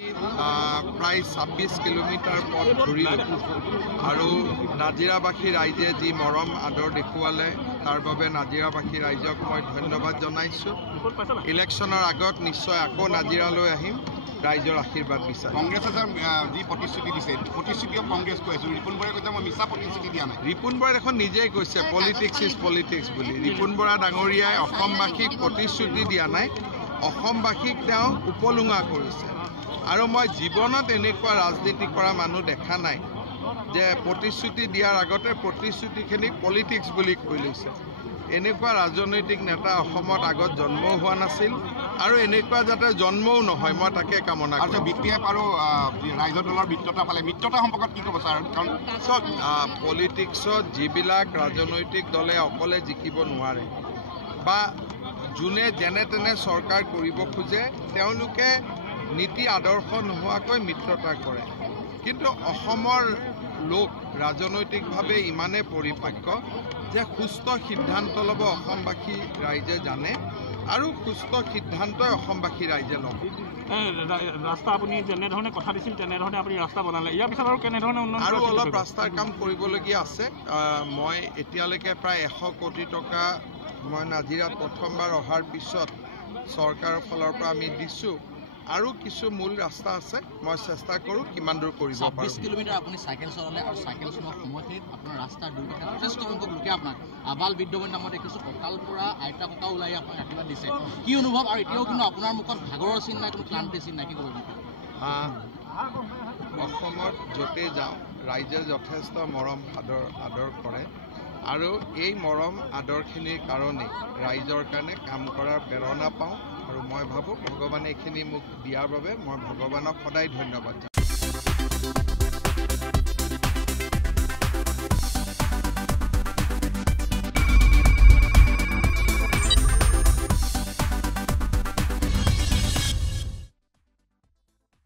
প্ৰায় ২৬ কিলোমিটাৰ পথ ঘূৰিলোঁ আৰু নাজিৰাবাসী ৰাইজে যি মৰম আদৰ দেখুৱালে তাৰ বাবে নাজিৰাবাসী ৰাইজক মই ধন্যবাদ জনাইছোঁ। ইলেকশ্যনৰ আগত নিশ্চয় আকৌ নাজিৰালৈ আহিম, ৰাইজৰ আশীৰ্বাদ বিচাৰিম। কংগ্ৰেছে যি প্ৰতিশ্ৰুতি দিছে, প্ৰতিশ্ৰুতিও কংগ্ৰেছ কৈ আছোঁ। ৰিপুণ বৰাই কৈছে মই মিছা প্ৰতিশ্ৰুতি দিয়া নাই। ৰিপুণ বৰাই দেখোন নিজেই কৈছে পলিটিক্স ইজ পলিটিক্স বুলি। ৰিপুণ বৰা ডাঙৰীয়াই অসমবাসীক প্ৰতিশ্ৰুতি দিয়া নাই, অসমবাসীক তেওঁ উপলুঙা কৰিছে। আৰু মই জীৱনত এনেকুৱা ৰাজনীতি কৰা মানুহ দেখা নাই যে প্ৰতিশ্ৰুতি দিয়াৰ আগতে প্ৰতিশ্ৰুতিখিনি পলিটিক্স বুলি কৈ লৈছে। এনেকুৱা ৰাজনৈতিক নেতা অসমত আগত জন্মও হোৱা নাছিল আৰু এনেকুৱা যাতে জন্মও নহয়, মই তাকে কামনা কৰোঁ। বি পি এফ আৰু ৰাইজৰ দলৰ মিত্ৰতা পালে, মিত্ৰতা সম্পৰ্কত কি ক'ব ছাৰ? কাৰণ চব পলিটিক্সত যিবিলাক ৰাজনৈতিক দলে অকলে জিকিব নোৱাৰে বা যোনে যেনে তেনে চৰকাৰ কৰিব খোজে, তেওঁলোকে নীতি আদৰ্শ নোহোৱাকৈ মিত্ৰতা কৰে। কিন্তু অসমৰ লোক ৰাজনৈতিকভাৱে ইমানে পৰিপক্ক যে সুস্থ সিদ্ধান্ত ল'ব অসমবাসী ৰাইজে জানে আৰু সুস্থ সিদ্ধান্তই অসমবাসী ৰাইজে ল'ব। ৰাস্তা আপুনি যেনেধৰণে কথা দিছিল তেনেধৰণে আপুনি ৰাস্তা বনালে, ইয়াৰ পিছত আৰু কেনেধৰণে উন্নয়ন আৰু অলপ ৰাস্তাৰ কাম কৰিবলগীয়া আছে। মই এতিয়ালৈকে প্ৰায় 100 কোটি টকা মই নাজিৰাত প্ৰথমবাৰ অহাৰ পিছত চৰকাৰৰ ফালৰ পৰা আমি দিছোঁ। আৰু কিছু মূল ৰাস্তা আছে, মই চেষ্টা কৰোঁ কিমান দূৰ কৰিব পাৰোঁ। ২৬ কিলোমিটাৰ আপুনি চাইকেল চলালে আৰু চাইকেল চলোৱাৰ সময়খিনিত আপোনাৰ ৰাস্তাৰ দুয়োকাষে যথেষ্ট সংখ্যক লোকে আপোনাক আবাল বৃদ্ধবনিতা মই দেখিছোঁ কঁকাল পৰা আইতা ককা ওলাই আপোনাক আশীৰ্বাদ দিছে। কি অনুভৱ? আৰু এতিয়াও কিন্তু আপোনাৰ মুখত ভাগৰৰ চিন নাই, কোনো ক্লান্তিৰ চিন নাই, কি ক'ব? অসমত য'তেই যাওঁ ৰাইজে যথেষ্ট মৰম আদৰ কৰে আৰু এই মৰম আদৰখিনিৰ কাৰণেই ৰাইজৰ কাৰণে কাম কৰাৰ প্ৰেৰণা পাওঁ। আৰু মই ভাবোঁ ভগৱানে এইখিনি মোক দিয়াৰ বাবে মই ভগৱানক সদায় ধন্যবাদ জনাওঁ।